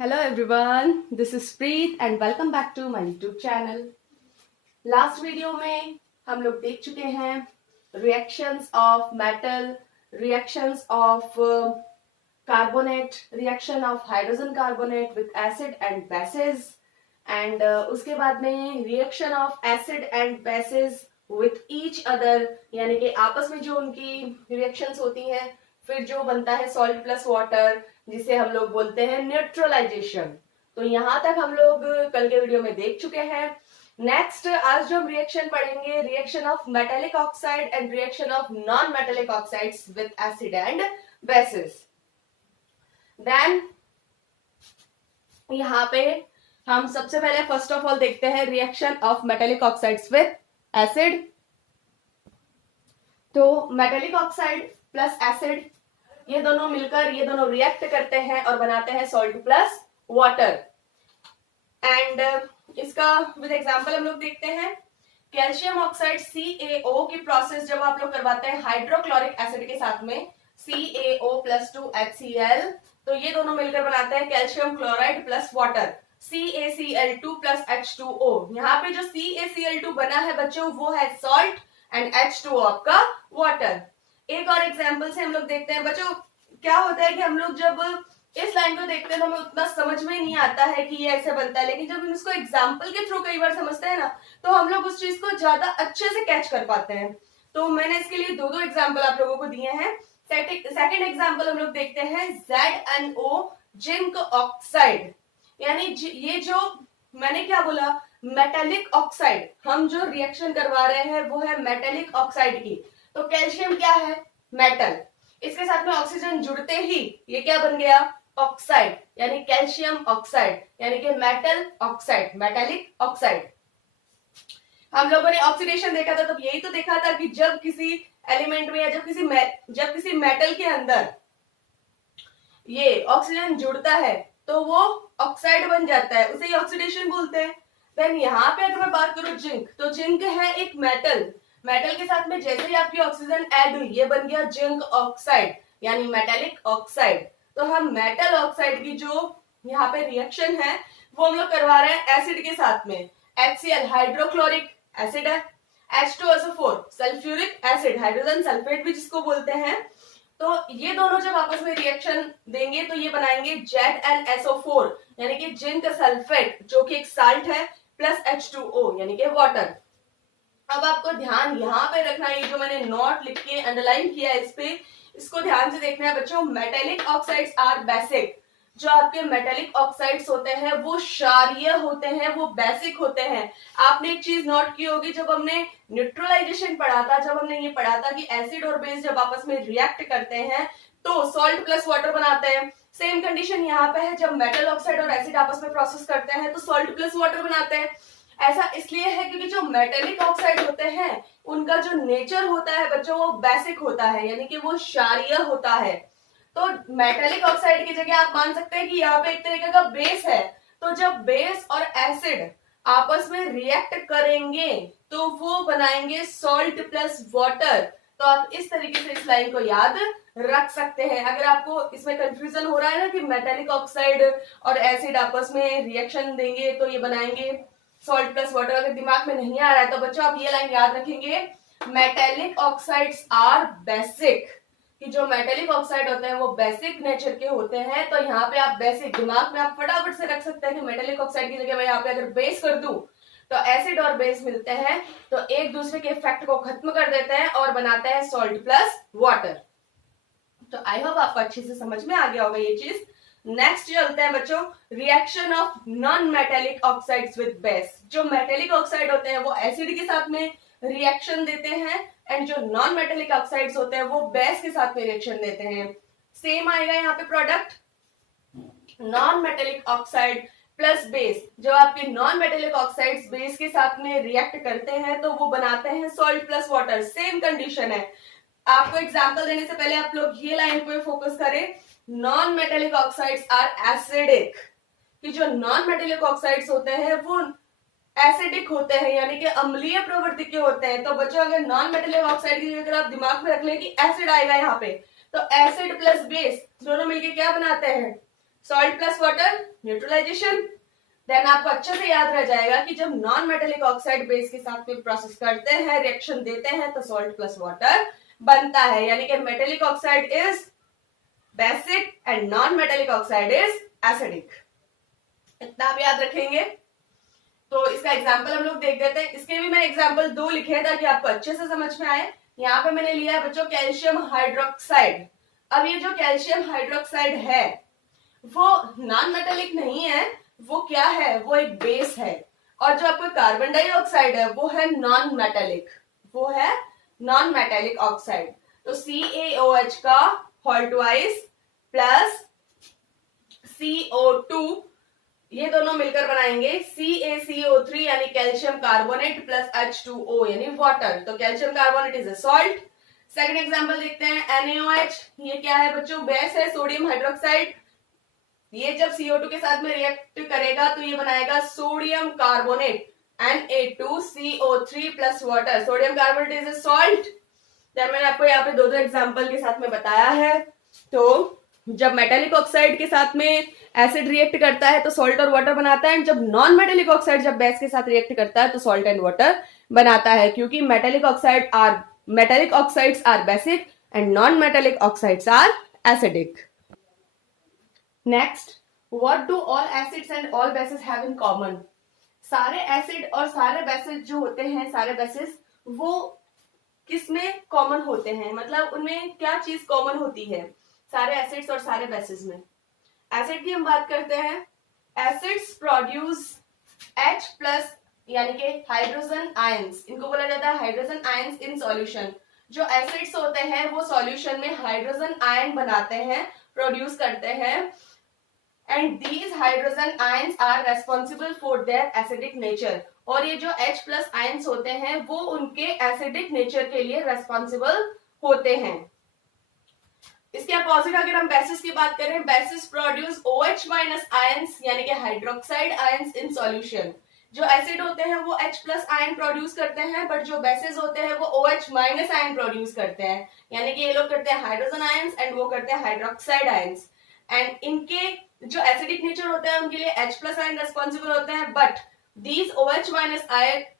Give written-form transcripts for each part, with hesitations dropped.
Hello everyone, this is Preet and welcome back to my YouTube channel. Last video में हम लोग देख चुके हैं reactions of metal, reactions of carbonate, reaction of hydrogen carbonate with acid and basis and उसके बाद में reaction of acid and basis with each other, यानी कि आपस में जो उनकी रिएक्शंस होती हैं, फिर जो बनता है सॉल्ट प्लस वाटर जिसे हम लोग बोलते हैं न्यूट्रलाइजेशन। तो यहां तक हम लोग कल के वीडियो में देख चुके हैं। नेक्स्ट आज जो हम रिएक्शन पढ़ेंगे, reaction of metallic oxide and reaction of non metallic oxides with acid and bases. Then यहां पे हम सबसे पहले फर्स्ट ऑफ ऑल देखते हैं reaction of metallic oxides with acid. तो मेटेलिक ऑक्साइड प्लस एसिड ये दोनों मिलकर ये दोनों रिएक्ट करते हैं और बनाते हैं सॉल्ट प्लस वाटर। एंड इसका विद एग्जांपल हम लोग देखते हैं। कैल्शियम ऑक्साइड CaO की प्रोसेस जब आप लोग करवाते हैं हाइड्रोक्लोरिक एसिड के साथ में CaO+2HCl, तो ये दोनों मिलकर बनाते हैं calcium chloride plus water CaCl2+H2O। यहाँ पे जो CaCl2 बना है बच्चों वो है सॉल्ट एंड H2O आपका वाटर। एक और एग्जांपल से हम लोग देखते हैं बच्चों, क्या होता है कि हम लोग जब इस लाइन को देखते हैं तो हमें उतना समझ में नहीं आता है कि ये ऐसे बनता है, लेकिन जब हम इसको एग्जांपल के थ्रू कई बार समझते हैं ना तो हम लोग उस चीज को ज्यादा अच्छे से कैच कर पाते हैं। तो मैंने इसके लिए दो एग्जांपल आप लोगों को दिए हैं। सेकंड एग्जांपल हम लोग देखते हैं ZnO जिंक ऑक्साइड, यानी ये जो मैंने क्या बोला, मेटेलिक ऑक्साइड, हम जो रिएक्शन करवा रहे हैं वो है मेटेलिक ऑक्साइड की। तो कैल्शियम क्या है, मेटल, इसके साथ में ऑक्सीजन जुड़ते ही ये क्या बन गया, ऑक्साइड, यानी कैल्शियम ऑक्साइड, यानी कि मेटल ऑक्साइड, मेटेलिक ऑक्साइड। हम लोगों ने ऑक्सीडेशन देखा था, तब यही तो देखा था कि जब किसी एलिमेंट में या जब किसी मेटल के अंदर ये ऑक्सीजन जुड़ता है तो वो ऑक्साइड बन जाता है, उसे ही ऑक्सीडेशन बोलते हैं। देन यहाँ पे अगर मैं बात करूं जिंक, तो जिंक है एक मेटल, मेटल के साथ में जैसे ही आपकी ऑक्सीजन ऐड हुई ये बन गया जिंक ऑक्साइड, यानी मेटेलिक ऑक्साइड। तो हम मेटल ऑक्साइड की जो यहाँ पे रिएक्शन है वो हम लोग करवा रहे हैं एसिड के साथ में। HCl हाइड्रोक्लोरिक एसिड है, H2SO4 sulphuric acid, hydrogen sulphate भी जिसको बोलते हैं। तो ये दोनों जब आपस में रिएक्शन देंगे तो ये बनाएंगे ZnSO4 यानी कि जिंक सल्फेट जो कि एक साल्ट है, प्लस H2O यानी कि वाटर। अब आपको ध्यान यहाँ पे रखना है, ये जो मैंने नोट लिख के अंडरलाइन किया है इस पे, इसको ध्यान से देखना है बच्चों। मेटेलिक ऑक्साइड्स आर बेसिक, जो आपके मेटेलिक ऑक्साइड्स होते हैं वो क्षारीय होते हैं, वो बेसिक होते हैं। आपने एक चीज नोट की होगी, जब हमने न्यूट्रलाइजेशन पढ़ा था, जब हमने ये पढ़ा था कि एसिड और बेस जब आपस में रिएक्ट करते हैं तो सॉल्ट प्लस वाटर बनाते हैं। सेम कंडीशन यहाँ पे है, जब मेटल ऑक्साइड और एसिड आपस में प्रोसेस करते हैं तो सॉल्ट प्लस वाटर बनाते हैं। ऐसा इसलिए है क्योंकि जो मेटेलिक ऑक्साइड होते हैं उनका जो नेचर होता है बच्चों वो बेसिक होता है, यानी कि वो क्षारीय होता है। तो मेटेलिक ऑक्साइड की जगह आप मान सकते हैं कि यहाँ पे एक तरीके का बेस है। तो जब बेस और एसिड आपस में रिएक्ट करेंगे तो वो बनाएंगे सॉल्ट प्लस वाटर। तो आप इस तरीके से इस लाइन को याद रख सकते हैं। अगर आपको इसमें कंफ्यूजन हो रहा है ना कि मेटेलिक ऑक्साइड और एसिड आपस में रिएक्शन देंगे तो ये बनाएंगे सॉल्ट प्लस वाटर, अगर दिमाग में नहीं आ रहा है तो बच्चों आप ये लाइन याद रखेंगे, मेटेलिक ऑक्साइड्स आर बेसिक, कि जो मेटेलिक ऑक्साइड होते हैं वो बेसिक नेचर के होते हैं। तो यहाँ पे आप बेसिक दिमाग में आप फटाफट से रख सकते हैं कि मेटेलिक ऑक्साइड की जगह मैं यहाँ पे अगर बेस कर दूं तो एसिड और बेस मिलते हैं तो एक दूसरे के इफेक्ट को खत्म कर देते हैं और बनाते हैं सॉल्ट प्लस वाटर। तो आई होप आपको अच्छे से समझ में आ गया होगा ये चीज। नेक्स्ट चलते हैं बच्चों, reaction of non metallic oxides with base. जो मेटेलिक ऑक्साइड होते हैं वो एसिड के साथ में रिएक्शन देते हैं एंड जो नॉन मेटेलिक ऑक्साइड्स होते हैं वो बेस के साथ में रिएक्शन देते हैं। सेम आएगा यहाँ पे product, non metallic oxide plus base. जो आपके नॉन मेटेलिक ऑक्साइड्स बेस के साथ में रिएक्ट करते हैं तो वो बनाते हैं salt plus water. Same condition है। आपको एग्जांपल देने से पहले आप लोग ये लाइन पे फोकस करें, non metallic oxides are acidic, कि जो नॉन मेटेलिक ऑक्साइड्स होते हैं वो एसिडिक होते हैं, यानी कि अम्लीय प्रवृत्ति के होते हैं। तो बच्चों अगर नॉन मेटेलिक ऑक्साइड की अगर आप दिमाग में रख लें कि एसिड आएगा यहाँ पे, तो एसिड प्लस बेस दोनों मिलके क्या बनाते हैं, salt plus water neutralisation. Then आपको अच्छे से याद रह जाएगा कि जब नॉन मेटेलिक ऑक्साइड बेस के साथ में प्रोसेस करते हैं, रिएक्शन देते हैं, तो सॉल्ट प्लस वाटर बनता है, यानी कि metallic oxide is basic and non metallic oxide is acidic. इतना आप याद रखेंगे। तो इसका एग्जाम्पल हम लोग देख देते हैं। इसके भी मैंने एग्जाम्पल 2 लिखे हैं ताकि आपको अच्छे से समझ में आए। यहाँ पे मैंने लिया है बच्चों कैल्शियम हाइड्रोक्साइड। अब ये जो कैल्शियम हाइड्रोक्साइड है वो नॉन मेटेलिक नहीं है, वो क्या है, वो एक बेस है। और जो आपको कार्बन डाइऑक्साइड है वो है नॉन मेटेलिक, वो है नॉन मेटेलिक ऑक्साइड। तो CaOH का होल ट्वाइस प्लस CO2, ये दोनों मिलकर बनाएंगे CaCO3 यानी कैल्शियम कार्बोनेट प्लस H2O यानी वाटर। तो calcium carbonate is a salt. Second example देखते हैं NaOH। ये क्या है बच्चों, बेस है सोडियम हाइड्रोक्साइड। ये जब CO2 के साथ में रिएक्ट करेगा तो ये बनाएगा sodium carbonate Na2CO3 plus water. Sodium carbonate is a salt. जब मैंने आपको यहाँ पे 2 एग्जांपल के साथ में बताया है। तो जब मेटेलिक ऑक्साइड के साथ में एसिड रिएक्ट करता है तो सॉल्ट और वाटर बनाता है, एंड जब नॉन मेटेलिक ऑक्साइड जब बेस के साथ रिएक्ट करता है तो सॉल्ट एंड वाटर बनाता है, क्योंकि metallic oxides are basic and non metallic oxides are acidic. Next, what do all acids and all bases have in common? सारे एसिड और सारे बेसिस जो होते हैं, सारे बेसिस वो किसमें कॉमन होते हैं, मतलब उनमें क्या चीज कॉमन होती है सारे एसिड्स और सारे बेसिस में? एसिड की हम बात करते हैं। एसिड्स प्रोड्यूस H प्लस यानी कि हाइड्रोजन आयंस, इनको बोला जाता है हाइड्रोजन आयंस इन सॉल्यूशन। जो एसिड्स होते हैं वो सॉल्यूशन में हाइड्रोजन आयन बनाते हैं, प्रोड्यूस करते हैं, and these hydrogen ions are responsible for their acidic nature. और ये जो H प्लस आयंस होते हैं वो उनके एसिडिक नेचर के लिए रेस्पॉन्सिबल होते हैं। इसके अपोजिट अगर हम बेसिस की बात करें, basis produce OH minus ions यानी कि हाइड्रोक्साइड आयंस इन सॉल्यूशन। जो एसिड होते हैं वो H प्लस आयन प्रोड्यूस करते हैं, बट जो बेसिस होते हैं वो OH माइनस आयन प्रोड्यूस करते हैं, यानी कि ये लोग करते हैं हाइड्रोजन आयंस एंड वो करते हैं हाइड्रोक्साइड आयंस। एंड इनके जो एसिडिक नेचर होता है उनके लिए H प्लस आयन रेस्पॉन्सिबल होते हैं, but these OH minus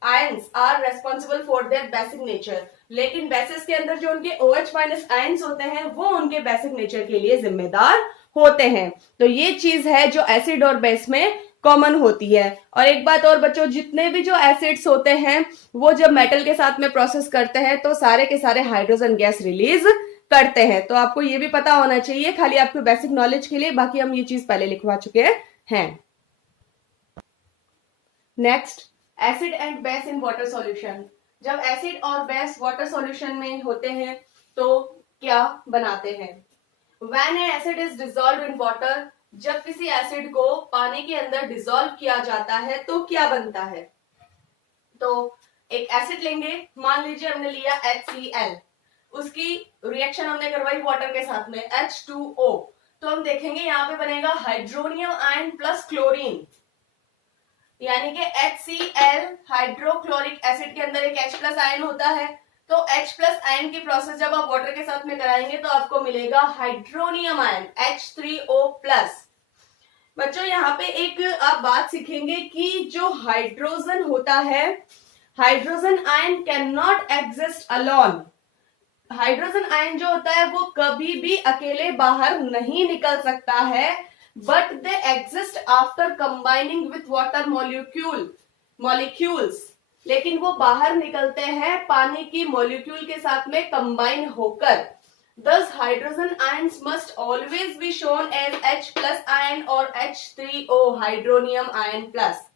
ions are responsible for their basic nature। लेकिन बेसिस के अंदर जो उनके OH माइनस आयंस होते हैं वो उनके बेसिक नेचर के लिए जिम्मेदार होते हैं। तो ये चीज है जो एसिड और बेस में कॉमन होती है। और एक बात और बच्चों, जितने भी जो एसिड्स होते हैं वो जब मेटल के साथ में प्रोसेस करते हैं तो सारे के सारे हाइड्रोजन गैस रिलीज करते हैं। तो आपको ये भी पता होना चाहिए, खाली आपको बेसिक नॉलेज के लिए, बाकी हम ये चीज पहले लिखवा चुके हैं। Next, acid and base in water solution. जब एसिड और बेस वाटर सॉल्यूशन में होते हैं तो क्या बनाते हैं? When A acid is dissolved in water, जब किसी एसिड को पानी के अंदर डिसॉल्व किया जाता है तो क्या बनता है? तो एक एसिड लेंगे, मान लीजिए हमने लिया HCl, उसकी रिएक्शन हमने करवाई वाटर के साथ में H2O, तो हम देखेंगे यहाँ पे बनेगा हाइड्रोनियम आयन प्लस क्लोरीन, यानी कि HCl हाइड्रोक्लोरिक एसिड के अंदर एक H प्लस आयन होता है। तो H प्लस आयन की प्रोसेस जब आप वाटर के साथ में कराएंगे तो आपको मिलेगा हाइड्रोनियम आयन H3O प्लस। बच्चों यहाँ पे एक आप बात सीखेंगे कि जो हाइड्रोजन होता है, hydrogen ion can not exist alone. Hydrogen ion जो होता है वो कभी भी अकेले बाहर नहीं निकल सकता है, but they exist after combining with water molecules। लेकिन वो बाहर निकलते हैं पानी की मॉलिक्यूल के साथ में कंबाइन होकर। Thus hydrogen ions must always be shown as H plus ion और H3O हाइड्रोनियम आयन प्लस।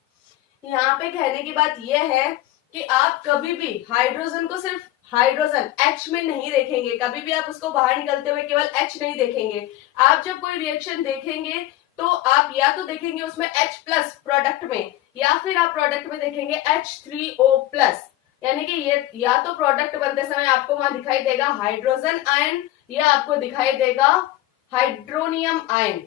यहाँ पे कहने की बात यह है कि आप कभी भी हाइड्रोजन को सिर्फ हाइड्रोजन H में नहीं देखेंगे, कभी भी आप उसको बाहर निकलते हुए केवल H नहीं देखेंगे। आप जब कोई रिएक्शन देखेंगे तो आप या तो देखेंगे उसमें H प्लस प्रोडक्ट में, या फिर आप प्रोडक्ट में देखेंगे H3O प्लस, यानी कि ये या तो प्रोडक्ट बनते समय आपको वहां दिखाई देगा हाइड्रोजन आयन या आपको दिखाई देगा हाइड्रोनियम आयन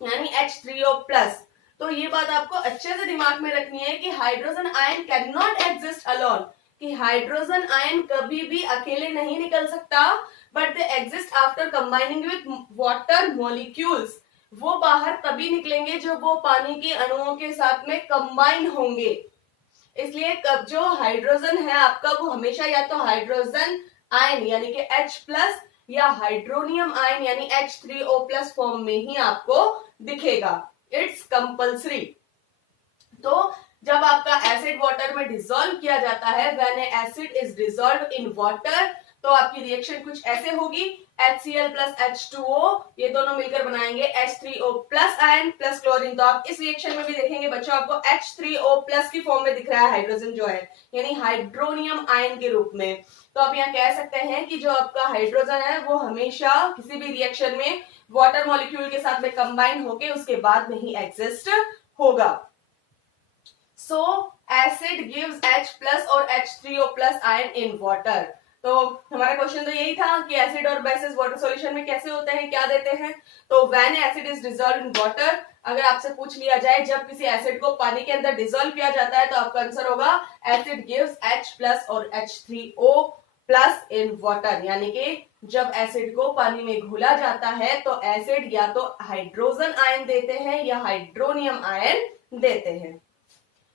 यानी H3O प्लस। तो ये बात आपको अच्छे से दिमाग में रखनी है कि hydrogen ion can not exist alone, कि हाइड्रोजन आयन कभी भी अकेले नहीं निकल सकता, but they exist after combining with water molecules. वो बाहर तभी निकलेंगे जब वो पानी के अणुओं के साथ में कंबाइन होंगे। इसलिए कब जो हाइड्रोजन है आपका वो हमेशा या तो हाइड्रोजन आयन यानी कि H+ या हाइड्रोनियम आयन यानी H3O+ फॉर्म में ही आपको दिखेगा। It's compulsory. तो जब आपका एसिड वाटर में डिसॉल्व किया जाता है, when acid is dissolve in water, तो आपकी रिएक्शन कुछ ऐसे होगी, HCl प्लस H2O, ये दोनों मिलकर बनाएंगे H3O+ आयन प्लस क्लोरीन। तो आप इस रिएक्शन में भी देखेंगे बच्चों आपको H3O+ की फॉर्म में दिख रहा है हाइड्रोजन जो है, यानी हाइड्रोनियम आयन के रूप में। तो आप यहाँ कह सकते हैं कि जो आपका हाइड्रोजन है वो हमेशा किसी भी रिएक्शन में वाटर मॉलिक्यूल के साथ में कंबाइन होके उसके बाद में ही एग्जिस्ट होगा। So acid gives H+ और H3O+ आयन in water। तो हमारा क्वेश्चन तो यही था कि एसिड और बेसिस वाटर सॉल्यूशन में कैसे होते हैं, क्या देते हैं। तो when acid is dissolved in water, अगर आपसे पूछ लिया जाए जब किसी एसिड को पानी के अंदर डिसॉल्व किया जाता है, तो आपका आंसर होगा एसिड गिव्स H+ और H3O+ इन वाटर, यानी कि जब एसिड को पानी में घुला जाता है तो एसिड या तो हाइड्रोजन आयन देते हैं या हाइड्रोनियम आयन देते हैं।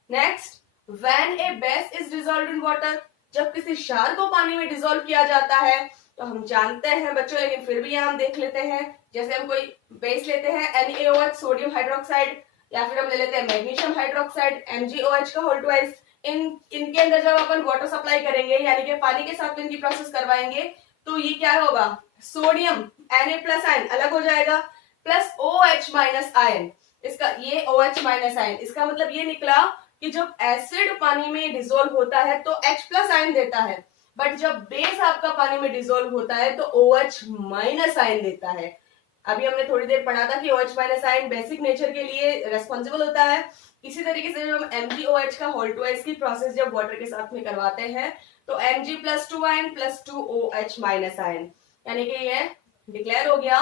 Next, when a base is dissolved in water, जब किसी क्षार को पानी में डिसॉल्व किया जाता है, तो हम जानते हैं बच्चों, लेकिन फिर भी यहाँ हम देख लेते हैं। जैसे हम कोई बेस लेते हैं NaOH सोडियम हाइड्रोक्साइड, या फिर हम ले लेते हैं मैग्नीशियम हाइड्रोक्साइड MgOH का होल ट्वाइस। इनके अंदर जब अपन वाटर सप्लाई करेंगे यानी कि पानी के साथ इनकी प्रोसेस करवाएंगे, तो ये क्या होगा, सोडियम Na+ आयन अलग हो जाएगा प्लस OH- आयन, इसका ये OH- आयन, इसका मतलब ये निकला कि जब एसिड पानी में डिसॉल्व होता है तो H+ आयन देता है, बट जब बेस आपका पानी में डिसॉल्व होता है तो OH- आयन देता है। अभी हमने थोड़ी देर पढ़ा था कि OH- आयन बेसिक नेचर के लिए रेस्पॉन्सिबल होता है। इसी तरीके से जब हम MgOH का होल ट्वाइस की प्रोसेस जब वाटर के साथ में करवाते हैं, तो Mg+2 ion plus 2 OH- ion, यानी कि ये डिक्लेयर हो गया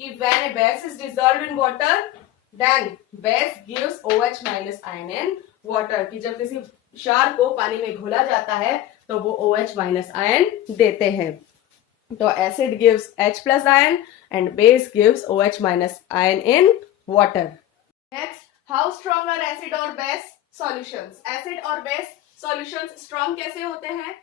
कि when a base is dissolved in water, then base gives OH- ion in water, की जब किसी क्षार को पानी में घोला जाता है तो वो OH- आयन देते हैं। तो acid gives H+ ion and base gives OH- ion in water. Next, how strong are acid और बेस सॉल्यूशंस। एसिड और बेस सॉल्यूशंस स्ट्रॉन्ग कैसे होते हैं?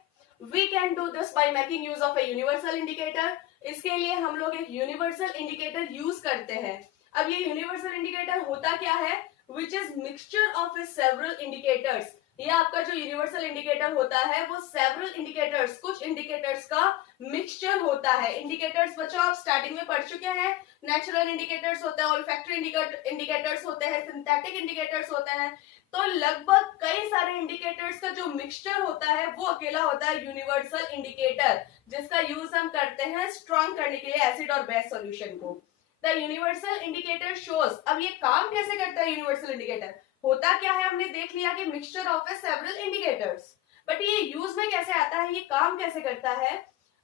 We can do this by making use of a universal indicator. इसके लिए हम लोग एक यूनिवर्सल इंडिकेटर यूज करते हैं। अब ये यूनिवर्सल इंडिकेटर होता क्या है? which is mixture of several indicators। ये आपका जो यूनिवर्सल इंडिकेटर होता है वो सेवरल इंडिकेटर्स, कुछ इंडिकेटर्स का मिक्सचर होता है। इंडिकेटर्स बच्चों आप स्टार्टिंग में पढ़ चुके हैं, नेचुरल इंडिकेटर्स होते हैं, ऑल्फैक्टरी इंडिकेटर्स होते हैं, सिंथेटिक इंडिकेटर्स होते हैं। तो लगभग कई सारे इंडिकेटर्स का जो मिक्सचर होता है वो अकेला होता है यूनिवर्सल इंडिकेटर, जिसका यूज हम करते हैं स्ट्रॉन्ग करने के लिए एसिड और बेस सॉल्यूशन को। द यूनिवर्सल इंडिकेटर शोज, अब ये काम कैसे करता है यूनिवर्सल इंडिकेटर? होता क्या है, हमने देख लिया कि mixture of a several indicators, but ये यूज में कैसे आता है, ये काम कैसे करता है?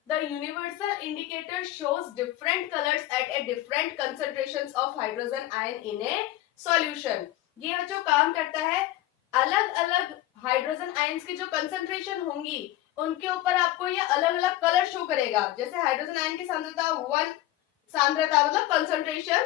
The universal indicator shows different colours at a different concentrations of hydrogen ion in a solution. ये जो काम करता है, अलग अलग हाइड्रोजन आयंस की जो कंसंट्रेशन होंगी उनके ऊपर आपको ये अलग अलग कलर शो करेगा। जैसे हाइड्रोजन आयन की सांद्रता 1, सांद्रता मतलब कंसंट्रेशन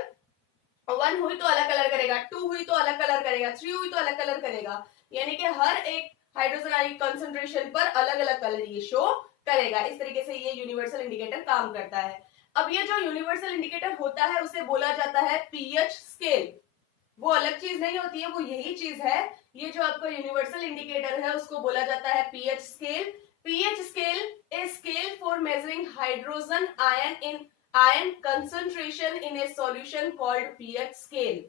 1 हुई तो अलग कलर करेगा, 2 हुई तो अलग कलर करेगा, 3 हुई तो अलग कलर करेगा, यानी कि हर एक हाइड्रोजन आयन कंसंट्रेशन पर अलग अलग कलर ये शो करेगा। इस तरीके से ये यूनिवर्सल इंडिकेटर काम करता है। अब ये जो यूनिवर्सल इंडिकेटर होता है उसे बोला जाता है पीएच स्केल। वो अलग चीज नहीं होती है, वो यही चीज है। ये जो आपका यूनिवर्सल इंडिकेटर है उसको बोला जाता है pH scale. PH scale is scale for measuring hydrogen ion in ion concentration in a solution called pH scale.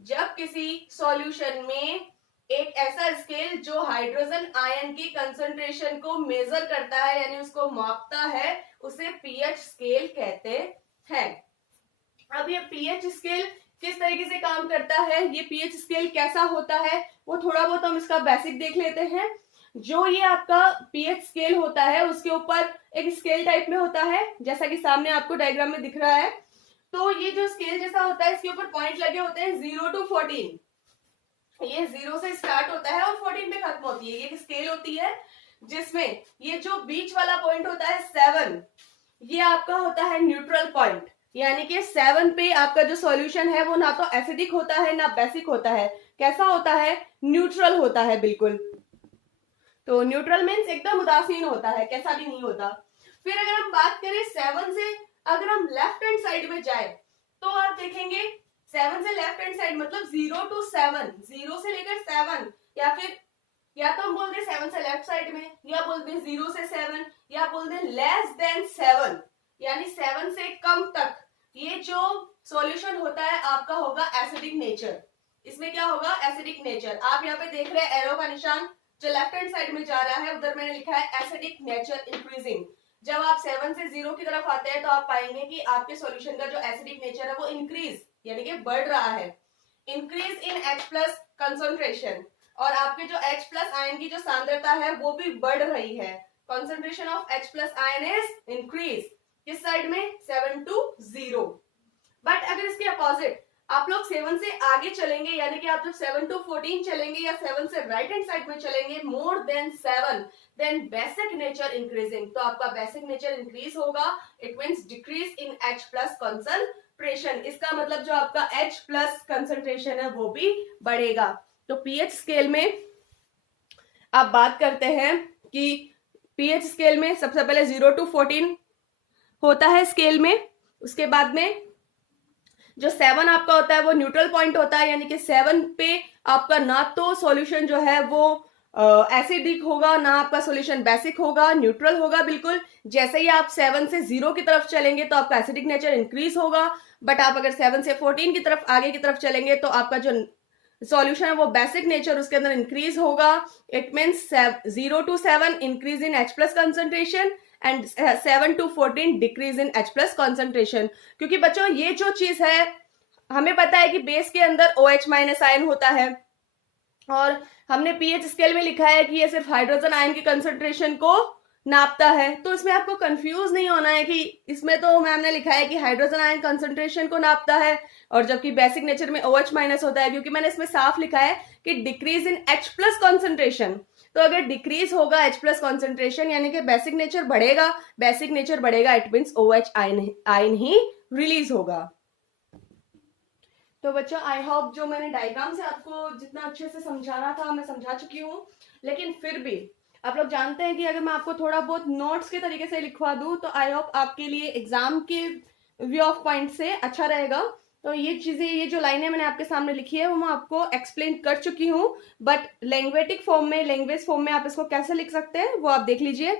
जब किसी सॉल्यूशन में एक ऐसा स्केल जो हाइड्रोजन आयन की कंसंट्रेशन को मेजर करता है यानी उसको मापता है, उसे पीएच स्केल कहते हैं। अब ये पीएच स्केल किस तरीके से काम करता है, ये पीएच स्केल कैसा होता है, वो थोड़ा बहुत हम इसका बेसिक देख लेते हैं। जो ये आपका पीएच स्केल होता है उसके ऊपर एक स्केल टाइप में होता है, जैसा कि सामने आपको डायग्राम में दिख रहा है। तो ये जो स्केल जैसा होता है इसके ऊपर पॉइंट लगे होते हैं 0 to 14। ये 0 से स्टार्ट होता है और 14 पे खत्म होती है। ये स्केल होती है जिसमें ये जो बीच वाला पॉइंट होता है 7, ये आपका होता है न्यूट्रल पॉइंट, यानी कि 7 पे आपका जो सॉल्यूशन है वो ना तो एसिडिक होता है ना बेसिक होता है, कैसा होता है, न्यूट्रल होता है बिल्कुल। तो न्यूट्रल मीन्स एकदम उदासीन होता है, कैसा भी नहीं होता। फिर अगर हम बात करें 7 से, अगर हम लेफ्ट हैंड साइड में जाए तो आप देखेंगे 7 से लेफ्ट हैंड साइड मतलब 0 to 7, 0 से लेकर 7, या फिर या तो हम बोल दें 7 से लेफ्ट साइड में, या बोल दें 0 से 7, या बोल दें लेस देन 7, यानी 7 से कम तक। ये जो सॉल्यूशन होता है आपका होगा एसिडिक नेचर। इसमें क्या होगा, एसिडिक नेचर। आप यहाँ पे देख रहे हैं एरो का निशान जो लेफ्ट हैंड साइड में जा रहा है, उधर मैंने लिखा है एसिडिक नेचर इंक्रीजिंग। जब आप 7 से 0 की तरफ आते हैं तो आप पाएंगे कि आपके सॉल्यूशन का जो एसिडिक नेचर है वो इंक्रीज यानी कि बढ़ रहा है। Increase in H plus concentration, और आपके जो H प्लस आयन की जो सांद्रता है वो भी बढ़ रही है। Concentration of H plus ion is increase, किस साइड में, 7 to 0। बट अगर इसके अपोजिट आप लोग 7 से आगे चलेंगे, यानी कि आप जब 7 to 14 चलेंगे या 7 से राइट हैंड साइड में चलेंगे, more than 7, then basic nature increasing, तो आपका बेसिक नेचर इंक्रीज होगा। It means decrease in H plus concentration. इसका मतलब जो आपका H प्लस कंसंट्रेशन है वो भी बढ़ेगा। तो पीएच स्केल में आप बात करते हैं कि पीएच स्केल में सबसे पहले 0 to 14 होता है स्केल में। उसके बाद में जो 7 आपका होता है वो न्यूट्रल पॉइंट होता है, यानी कि 7 पे आपका ना तो सॉल्यूशन जो है वो एसिडिक होगा, ना आपका सॉल्यूशन बेसिक होगा, न्यूट्रल होगा बिल्कुल। जैसे ही आप 7 से 0 की तरफ चलेंगे तो आपका एसिडिक नेचर इंक्रीज होगा, बट आप अगर 7 से 14 की तरफ आगे की तरफ चलेंगे तो आपका जो सॉल्यूशन है वो बेसिक नेचर उसके अंदर इंक्रीज होगा। It means 0 to 7 increase in H plus concentration and 7 to 14 decrease in H plus concentration. क्योंकि बच्चों ये जो चीज है हमें पता है कि बेस के अंदर OH माइनस आयन होता है, और हमने पीएच स्केल में लिखा है कि ये सिर्फ हाइड्रोजन आयन की कंसंट्रेशन को नापता है। तो इसमें आपको कंफ्यूज नहीं होना है कि इसमें तो मैम ने लिखा है कि हाइड्रोजन आयन कंसंट्रेशन को नापता है और जबकि बेसिक नेचर में OH माइनस होता है, क्योंकि मैंने इसमें साफ लिखा है कि decrease in H plus concentration. तो अगर डिक्रीज होगा H प्लस कॉन्सेंट्रेशन यानी कि बेसिक नेचर बढ़ेगा, बेसिक नेचर बढ़ेगा, it means OH ion he release होगा। तो बच्चों आई होप जो मैंने डायग्राम से आपको जितना अच्छे से समझाना था मैं समझा चुकी हूँ, लेकिन फिर भी आप लोग जानते हैं कि अगर मैं आपको थोड़ा बहुत नोट्स के तरीके से लिखवा दूं तो आई होप आपके लिए एग्जाम के व्यू ऑफ पॉइंट से अच्छा रहेगा। तो ये चीजें, ये जो लाइनें मैंने आपके सामने लिखी है वो मैं आपको एक्सप्लेन कर चुकी हूँ, बट लैंग्वेटिक फॉर्म में, लैंग्वेज फॉर्म में आप इसको कैसे लिख सकते हैं वो आप देख लीजिए।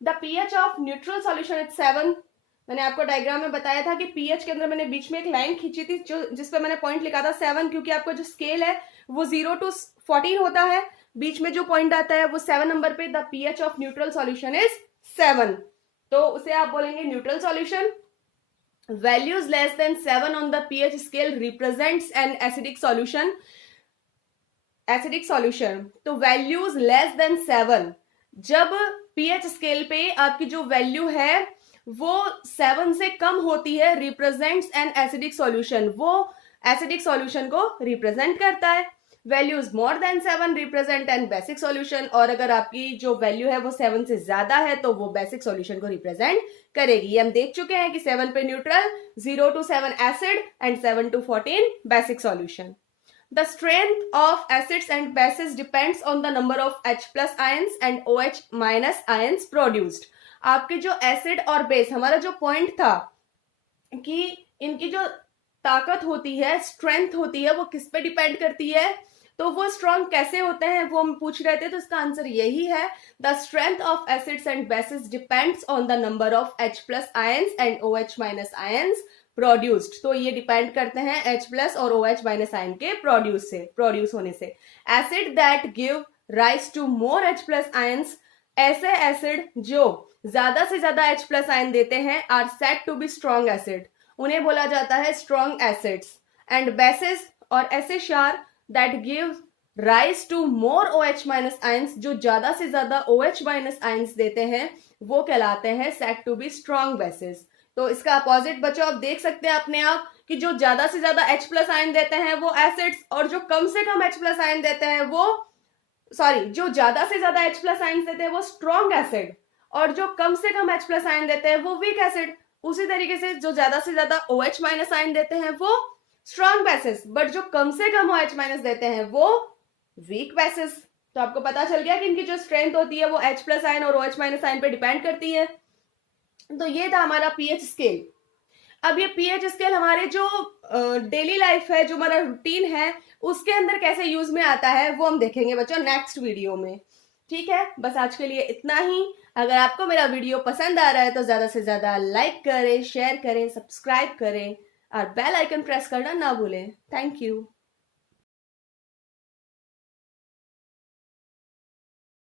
The pH of neutral solution is 7। मैंने आपको डायग्राम में बताया था कि पीएच के अंदर मैंने बीच में एक लाइन खींची थी जो जिसपे मैंने पॉइंट लिखा था 7, क्योंकि आपका जो स्केल है वो 0 to 14 होता है, बीच में जो पॉइंट आता है वो 7 नंबर पे। The pH of neutral solution is 7, तो उसे आप बोलेंगे neutral solution. Values less than 7 on the pH scale represents an acidic solution. Acidic solution, तो वैल्यूज लेस देन 7, जब पीएच स्केल पे आपकी जो वैल्यू है वो 7 से कम होती है, रिप्रेजेंट्स एन एसिडिक सॉल्यूशन, वो एसिडिक सॉल्यूशन को रिप्रेजेंट करता है। वैल्यूज मोर than 7 represent N basic solution, और अगर आपकी जो वैल्यू है वो 7 से ज्यादा है तो वो बेसिक सॉल्यूशन को रिप्रेजेंट करेगी। ये हम देख चुके हैं कि 7 पे neutral, 0 to 7 acid and 7 to 14 basic solution. The strength of acids and bases depends on the number of H plus ions and OH minus ions produced. आपके जो एसिड और बेस, हमारा जो पॉइंट था कि इनकी जो ताकत होती है, स्ट्रेंथ होती है, वो किस पे डिपेंड करती है, तो वो स्ट्रॉन्ग कैसे होते हैं वो हम पूछ रहे थे। तो इसका आंसर यही है, the strength of acids and bases depends on the number of H plus ions and OH minus ions produced. तो ये डिपेंड करते हैं H प्लस और OH माइनस आयन के प्रोड्यूस होने से। Acid that give rise to more H plus ions, ऐसे acid जो ज्यादा से ज्यादा H प्लस आयन देते हैं, are said to be strong acid, उन्हें बोला जाता है स्ट्रॉन्ग एसिड्स। एंड बेसिस और ऐसे क्षार that give rise to more OH minus ions, जो ज्यादा से ज्यादा OH माइनस आयंस देते हैं, वो कहलाते हैं said to be strong bases. तो इसका अपोजिट बच्चों आप देख सकते हैं अपने आप कि जो ज्यादा से ज्यादा H प्लस आयन देते हैं वो एसिड्स, और जो कम से कम H प्लस आयन देते हैं वो जो ज्यादा से ज्यादा H प्लस आयन देते हैं वो स्ट्रॉन्ग एसिड, और जो कम से कम H प्लस आयन देते हैं वो वीक एसिड। उसी तरीके से जो ज्यादा से ज्यादा OH माइनस आयन देते हैं वो स्ट्रॉन्ग बेसिस, बट जो कम से कम OH माइनस देते हैं वो वीक बेसिस। तो आपको पता चल गया कि इनकी जो स्ट्रेंथ होती है वो H प्लस आयन और OH माइनस आयन पे डिपेंड करती है। तो ये था हमारा पीएच स्केल। अब ये पीएच स्केल हमारे जो डेली लाइफ है, जो हमारा रूटीन है, उसके अंदर कैसे यूज में आता है वो हम देखेंगे बच्चों नेक्स्ट वीडियो में। ठीक है, बस आज के लिए इतना ही। अगर आपको मेरा वीडियो पसंद आ रहा है तो ज्यादा से ज्यादा लाइक करें, शेयर करें, सब्सक्राइब करें और बेल आइकन प्रेस करना ना भूलें। Thank you.